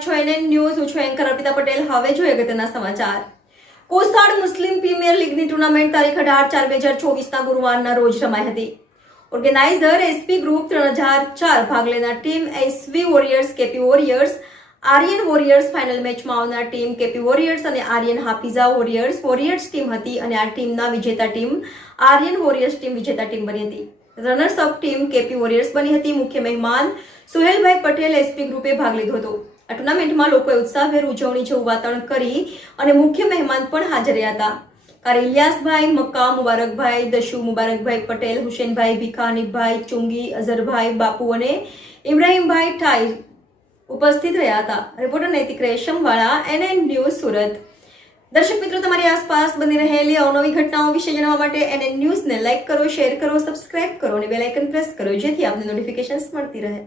રહ્યા છો NN news. હું છું એન્કર અર્પિતા પટેલ. હવે જોઈએ અગત્યના સમાચાર. કોસાડ મુસ્લિમ પ્રીમિયર લીગની ટુર્નામેન્ટ તારીખ 18/4/2024ના ગુરુવારના રોજ રમાઈ હતી. ઓર્ગેનાઇઝર એસપી ગ્રુપ 3004 ભાગ લેનાર team SV warriors, KP warriors, Aryan warriors final મેચમાં આવનાર ટીમ કેપી વોરિયર્સ અને આર્યન હાફિઝા વોરિયર્સ ટીમ હતી અને આ ટીમના વિજેતા ટીમ આર્યન વોરિયર્સ ટીમ વિજેતા ટીમ બની હતી. Runners up team KP warriors બની હતી. મુખ્ય મહેમાન સુહેલભાઈ પટેલ એસપી ગ્રુપે ભાગ લીધો હતો. આ ટુર્નામેન્ટમાં લોકોએ ઉત્સાહભેર ઉજવણી જેવું વાતાવરણ કરી અને મુખ્ય મહેમાન પણ હાજર રહ્યા હતા. કાર ઇલિયાસભાઈ, મક્કા મુબારકભાઈ, દશુ મુબારકભાઈ પટેલ, હુસેનભાઈ ભીખા, હનીફભાઈ ચુંગી, અઝરભાઈ બાપુ અને ઇબ્રાહીમભાઈ ઠાઈ ઉપસ્થિત રહ્યા હતા. રિપોર્ટર નૈતિક રેશમવાળા, NN ન્યૂઝ, સુરત. દર્શક મિત્રો, તમારી આસપાસ બની રહેલી અવનવી ઘટનાઓ વિશે જાણવા માટે NN ન્યૂઝને લાઇક કરો, શેર કરો, સબસ્ક્રાઇબ કરો અને બેલ આઇકન પ્રેસ કરો, જેથી આપને નોટિફિકેશન્સ મળતી રહે.